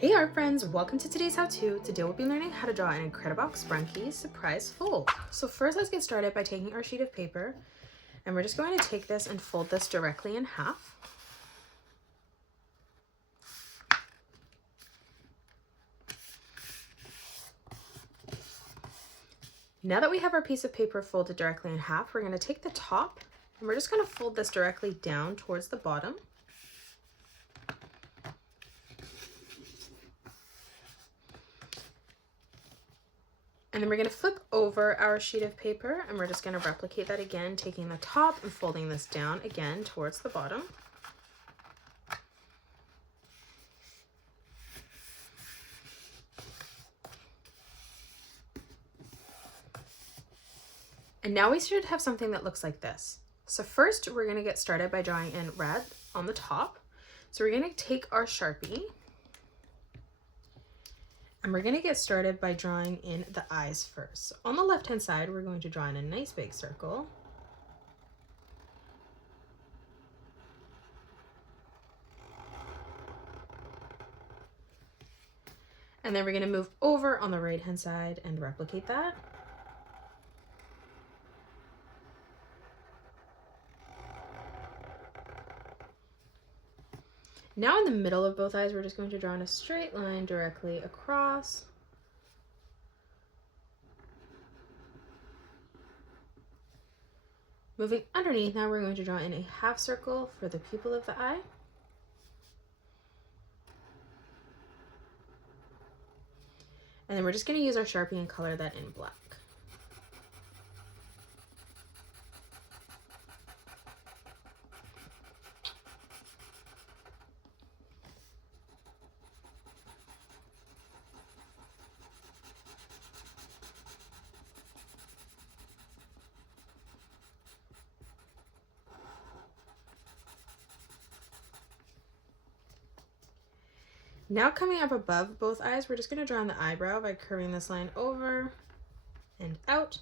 Hey art friends, welcome to today's how-to. Today we'll be learning how to draw an Incredibox Sprunki surprise fold. So first let's get started by taking our sheet of paper and we're just going to take this and fold this directly in half. Now that we have our piece of paper folded directly in half, we're going to take the top and we're just going to fold this directly down towards the bottom. And then we're going to flip over our sheet of paper and we're just going to replicate that again, taking the top and folding this down again towards the bottom. And now we should have something that looks like this. So first we're going to get started by drawing in red on the top. So we're going to take our Sharpie and we're going to get started by drawing in the eyes first. So on the left hand side, we're going to draw in a nice big circle. And then we're going to move over on the right hand side and replicate that. Now in the middle of both eyes, we're just going to draw in a straight line directly across. Moving underneath, now we're going to draw in a half circle for the pupil of the eye. And then we're just going to use our Sharpie and color that in black. Now coming up above both eyes, we're just going to draw in the eyebrow by curving this line over and out.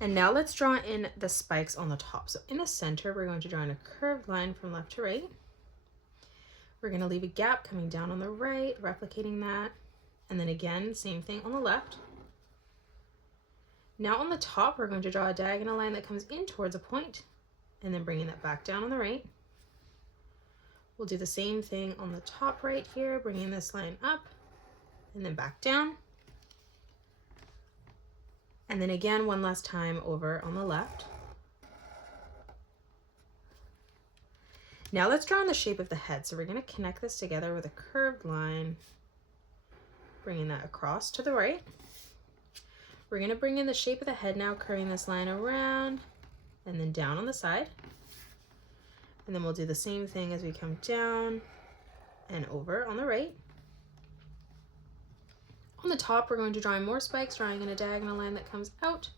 And now let's draw in the spikes on the top. So in the center, we're going to draw in a curved line from left to right. We're going to leave a gap coming down on the right, replicating that. And then again, same thing on the left. Now on the top, we're going to draw a diagonal line that comes in towards a point and then bringing that back down on the right. We'll do the same thing on the top right here, bringing this line up and then back down. And then again, one last time over on the left. Now let's draw in the shape of the head. So we're going to connect this together with a curved line, bringing that across to the right. We're going to bring in the shape of the head now, curving this line around and then down on the side. And then we'll do the same thing as we come down and over on the right. On the top, we're going to draw in more spikes, drawing in a diagonal line that comes out.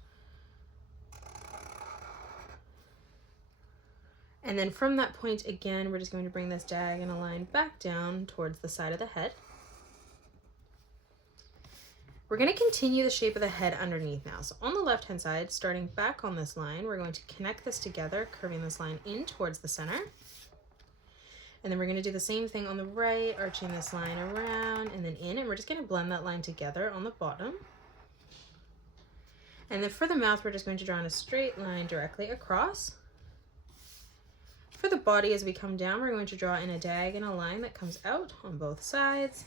And then from that point again, we're just going to bring this diagonal line back down towards the side of the head. We're going to continue the shape of the head underneath now. So on the left-hand side, starting back on this line, we're going to connect this together, curving this line in towards the center. And then we're going to do the same thing on the right, arching this line around and then in, and we're just going to blend that line together on the bottom. And then for the mouth, we're just going to draw in a straight line directly across. For the body, as we come down, we're going to draw in a diagonal line that comes out on both sides.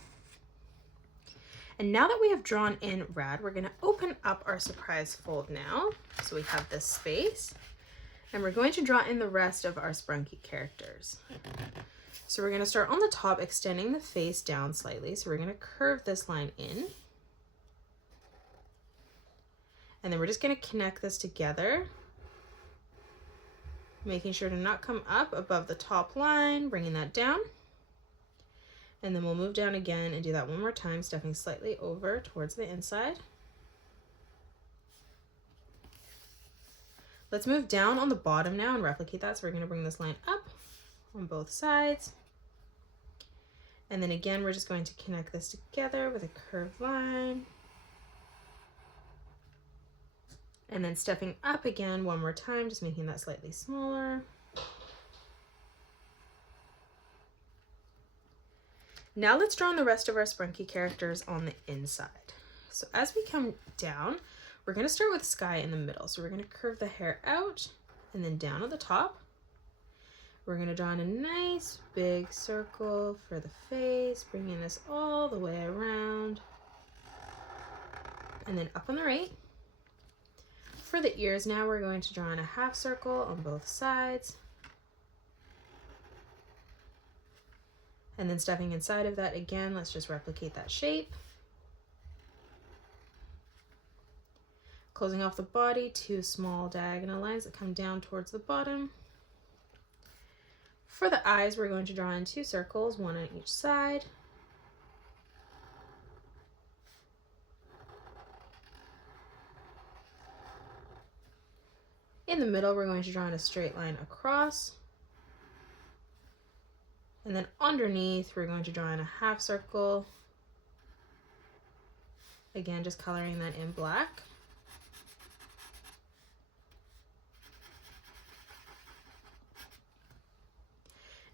And now that we have drawn in red, we're going to open up our surprise fold now. So we have this space, and we're going to draw in the rest of our Sprunki characters. So we're going to start on the top, extending the face down slightly. So we're going to curve this line in. And then we're just going to connect this together, making sure to not come up above the top line, bringing that down. And then we'll move down again and do that one more time, stepping slightly over towards the inside. Let's move down on the bottom now and replicate that. So we're going to bring this line up on both sides. And then again, we're just going to connect this together with a curved line. And then stepping up again one more time, just making that slightly smaller. Now let's draw on the rest of our Sprunki characters on the inside. So as we come down, we're going to start with Sky in the middle. So we're going to curve the hair out and then down at the top. We're going to draw in a nice big circle for the face, bringing this all the way around. And then up on the right. For the ears now, we're going to draw in a half circle on both sides. And then stepping inside of that again, let's just replicate that shape. Closing off the body, 2 small diagonal lines that come down towards the bottom. For the eyes, we're going to draw in 2 circles, 1 on each side. In the middle, we're going to draw in a straight line across. And then underneath, we're going to draw in a half circle. Again, just coloring that in black.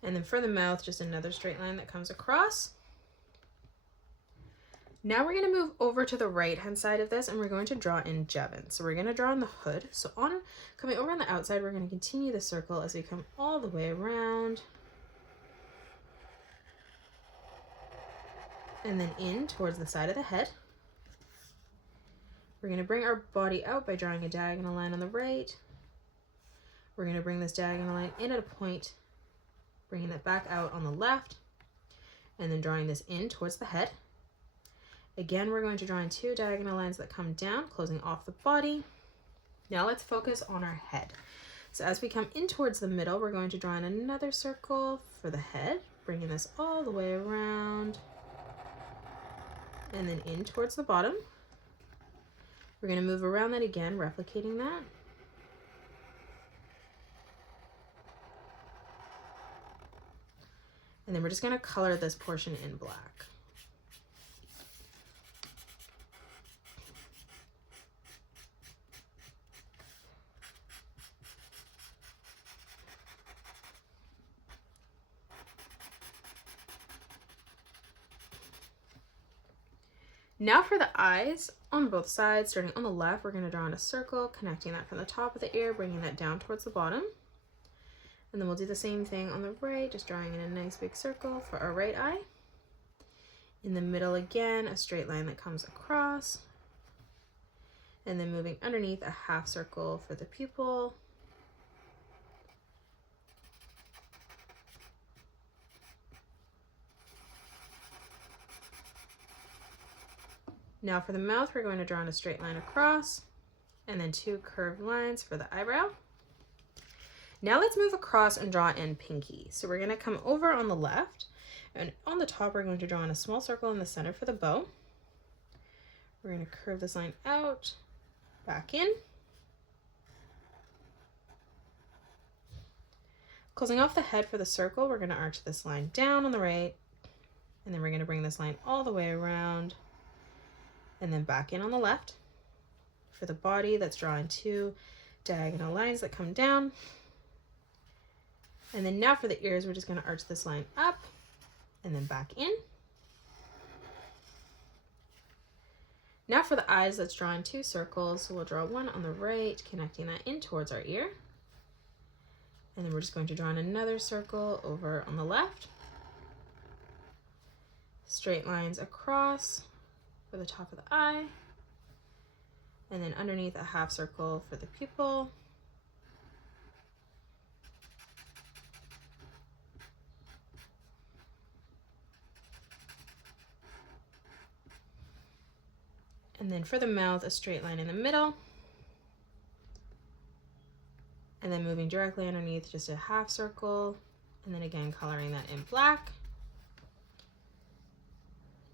And then for the mouth, just another straight line that comes across. Now we're going to move over to the right hand side of this and we're going to draw in Jevin. So we're going to draw in the hood. So coming over on the outside, we're going to continue the circle as we come all the way around. And then in towards the side of the head. We're going to bring our body out by drawing a diagonal line on the right. We're going to bring this diagonal line in at a point, bringing it back out on the left, and then drawing this in towards the head. Again, we're going to draw in 2 diagonal lines that come down, closing off the body. Now let's focus on our head. So as we come in towards the middle, we're going to draw in another circle for the head, bringing this all the way around, and then in towards the bottom. We're going to move around that again, replicating that. And then we're just going to color this portion in black. Now for the eyes on both sides, starting on the left, we're going to draw in a circle, connecting that from the top of the ear, bringing that down towards the bottom. And then we'll do the same thing on the right, just drawing in a nice big circle for our right eye. In the middle again, a straight line that comes across. And then moving underneath, a half circle for the pupil. Now for the mouth, we're going to draw in a straight line across, and then 2 curved lines for the eyebrow. Now let's move across and draw in Pinky. So we're going to come over on the left, and on the top, we're going to draw in a small circle in the center for the bow. We're going to curve this line out, back in. Closing off the head for the circle, we're going to arch this line down on the right, and then we're going to bring this line all the way around, and then back in on the left. For the body, let's draw in 2 diagonal lines that come down. And then now for the ears, we're just going to arch this line up and then back in. Now for the eyes, let's draw in 2 circles. So we'll draw one on the right, connecting that in towards our ear. And then we're just going to draw in another circle over on the left. Straight lines across for the top of the eye, and then underneath a half circle for the pupil. And then for the mouth, a straight line in the middle, and then moving directly underneath, just a half circle, and then again coloring that in black.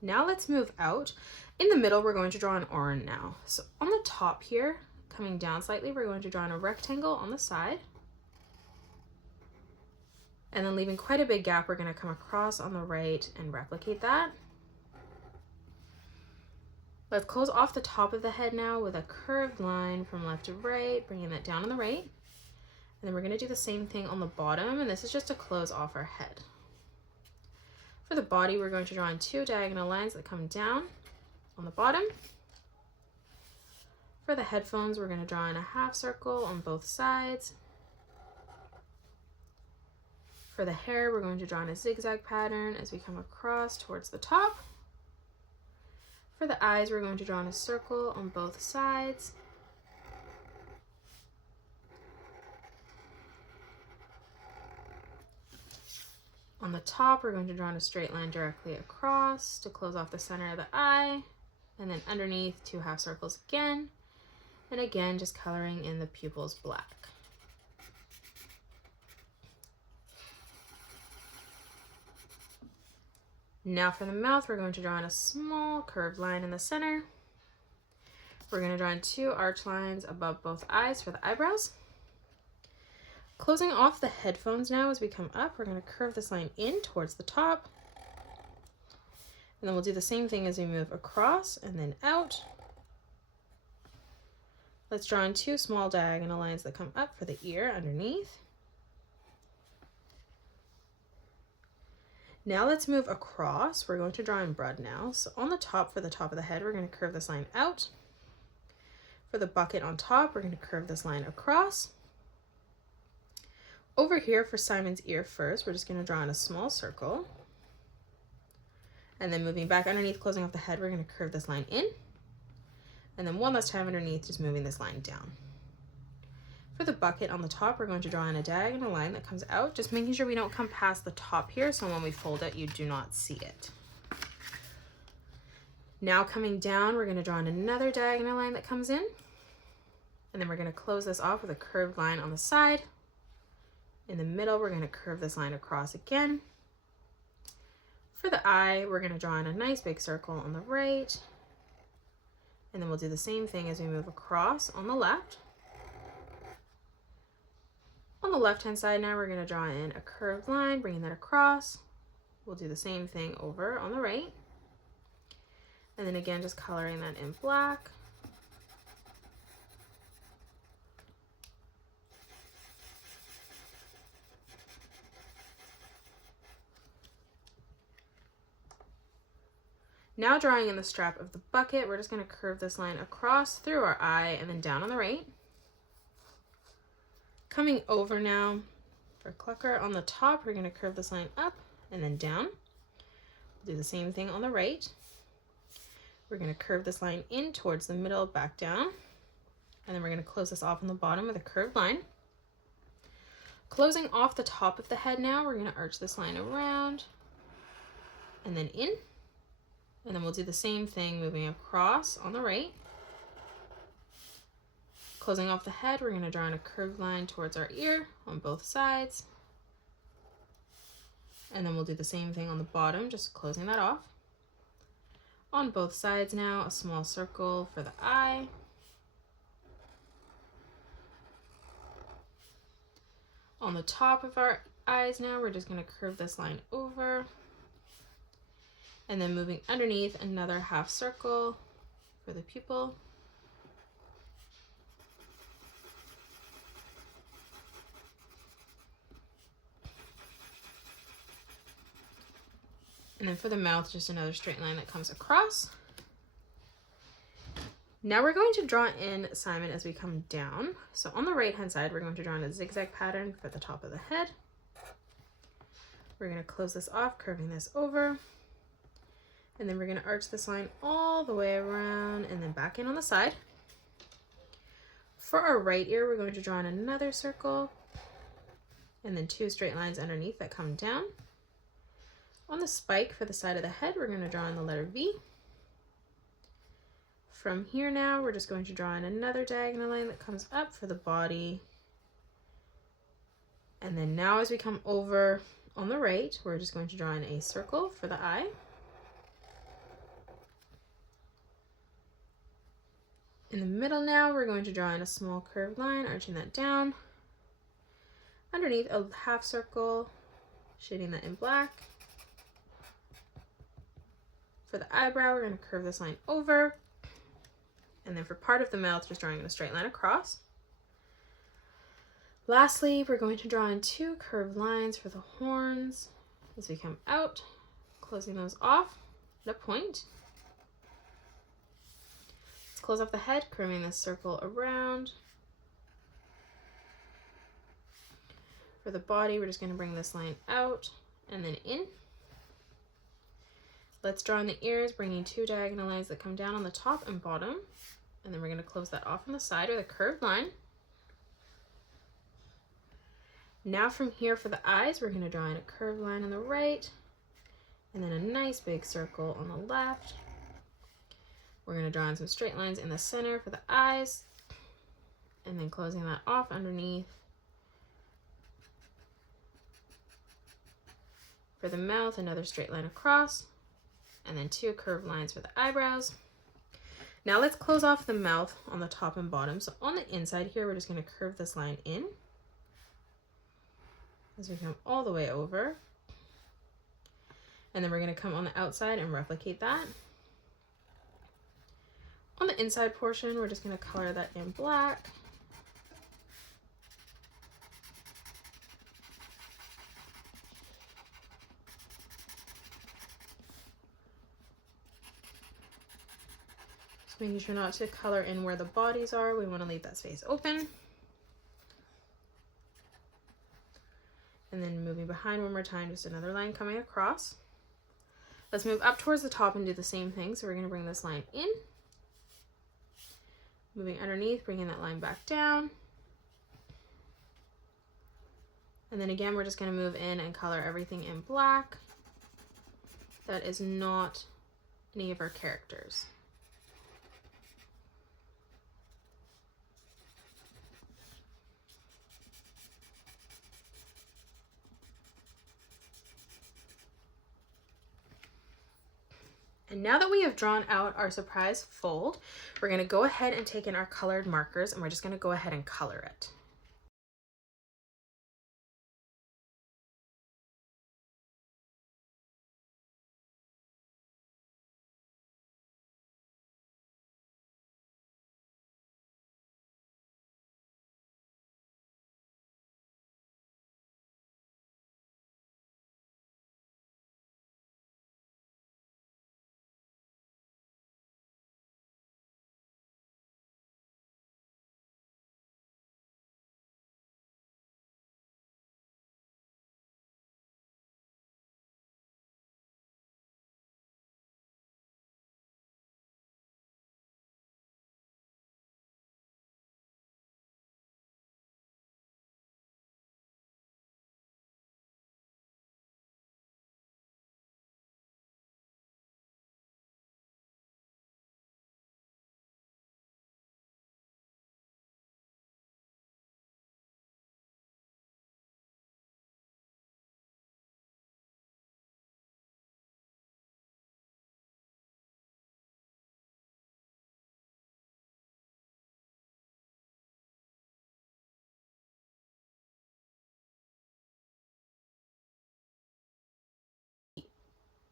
Now let's move out. In the middle, we're going to draw an orange now. So on the top here, coming down slightly, we're going to draw in a rectangle on the side. And then leaving quite a big gap, we're going to come across on the right and replicate that. Let's close off the top of the head now with a curved line from left to right, bringing that down on the right. And then we're going to do the same thing on the bottom, and this is just to close off our head. For the body, we're going to draw in 2 diagonal lines that come down on the bottom. For the headphones, we're going to draw in a half circle on both sides. For the hair, we're going to draw in a zigzag pattern as we come across towards the top. For the eyes, we're going to draw in a circle on both sides. On the top, we're going to draw in a straight line directly across to close off the center of the eye, and then underneath 2 half circles again, and again just coloring in the pupils black. Now for the mouth, we're going to draw in a small curved line in the center. We're going to draw in 2 arch lines above both eyes for the eyebrows. Closing off the headphones now as we come up, we're going to curve this line in towards the top. And then we'll do the same thing as we move across and then out. Let's draw in 2 small diagonal lines that come up for the ear underneath. Now let's move across. We're going to draw in broad now. So on the top, for the top of the head, we're going to curve this line out. For the bucket on top, we're going to curve this line across. Over here for Simon's ear first, we're just going to draw in a small circle. And then moving back underneath, closing off the head, we're going to curve this line in. And then one last time underneath, just moving this line down. For the bucket on the top, we're going to draw in a diagonal line that comes out, just making sure we don't come past the top here, so when we fold it, you do not see it. Now coming down, we're going to draw in another diagonal line that comes in. And then we're going to close this off with a curved line on the side. In the middle, we're going to curve this line across again. For the eye, we're going to draw in a nice big circle on the right. And then we'll do the same thing as we move across on the left. On the left-hand side now, we're going to draw in a curved line, bringing that across. We'll do the same thing over on the right. And then again, just coloring that in black. Now drawing in the strap of the bucket, we're just going to curve this line across through our eye and then down on the right. Coming over now for clucker on the top, we're going to curve this line up and then down. We'll do the same thing on the right. We're going to curve this line in towards the middle, back down. And then we're going to close this off on the bottom with a curved line. Closing off the top of the head now, we're going to arch this line around and then in. And then we'll do the same thing moving across on the right. Closing off the head, we're going to draw in a curved line towards our ear on both sides. And then we'll do the same thing on the bottom, just closing that off. On both sides now, a small circle for the eye. On the top of our eyes now, we're just going to curve this line over. And then moving underneath, another half circle for the pupil. And then for the mouth, just another straight line that comes across. Now we're going to draw in Simon as we come down. So on the right hand side, we're going to draw in a zigzag pattern for the top of the head. We're going to close this off, curving this over. And then we're going to arch this line all the way around and then back in on the side. For our right ear, we're going to draw in another circle and then 2 straight lines underneath that come down. On the spike for the side of the head, we're going to draw in the letter V. From here now, we're just going to draw in another diagonal line that comes up for the body. And then now as we come over on the right, we're just going to draw in a circle for the eye. In the middle now, we're going to draw in a small curved line, arching that down. Underneath, a half circle, shading that in black. For the eyebrow, we're going to curve this line over. And then for part of the mouth, just drawing in a straight line across. Lastly, we're going to draw in 2 curved lines for the horns as we come out, closing those off at a point. Let's close off the head, curving this circle around. For the body, we're just going to bring this line out and then in. Let's draw in the ears, bringing 2 diagonal lines that come down on the top and bottom. And then we're going to close that off on the side with a curved line. Now from here for the eyes, we're going to draw in a curved line on the right, and then a nice big circle on the left. We're going to draw in some straight lines in the center for the eyes, and then closing that off underneath. For the mouth, another straight line across, and then 2 curved lines for the eyebrows. Now let's close off the mouth on the top and bottom. So on the inside here, we're just going to curve this line in as we come all the way over. And then we're going to come on the outside and replicate that. On the inside portion, we're just going to color that in black. Just making sure not to color in where the bodies are. We want to leave that space open. And then moving behind one more time, just another line coming across. Let's move up towards the top and do the same thing. So we're going to bring this line in. Moving underneath, bringing that line back down. And then again, we're just going to move in and color everything in black. That is not any of our characters. And now that we have drawn out our surprise fold, we're going to go ahead and take in our colored markers, and we're just going to go ahead and color it.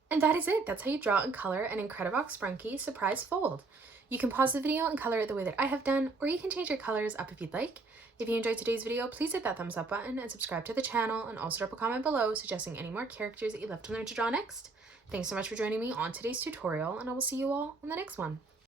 And that is it. That's how you draw and color an Incredibox Sprunki surprise fold. You can pause the video and color it the way that I have done, or you can change your colors up if you'd like. If you enjoyed today's video, please hit that thumbs up button and subscribe to the channel, and also drop a comment below suggesting any more characters that you'd love to learn to draw next. Thanks so much for joining me on today's tutorial, and I will see you all in the next one.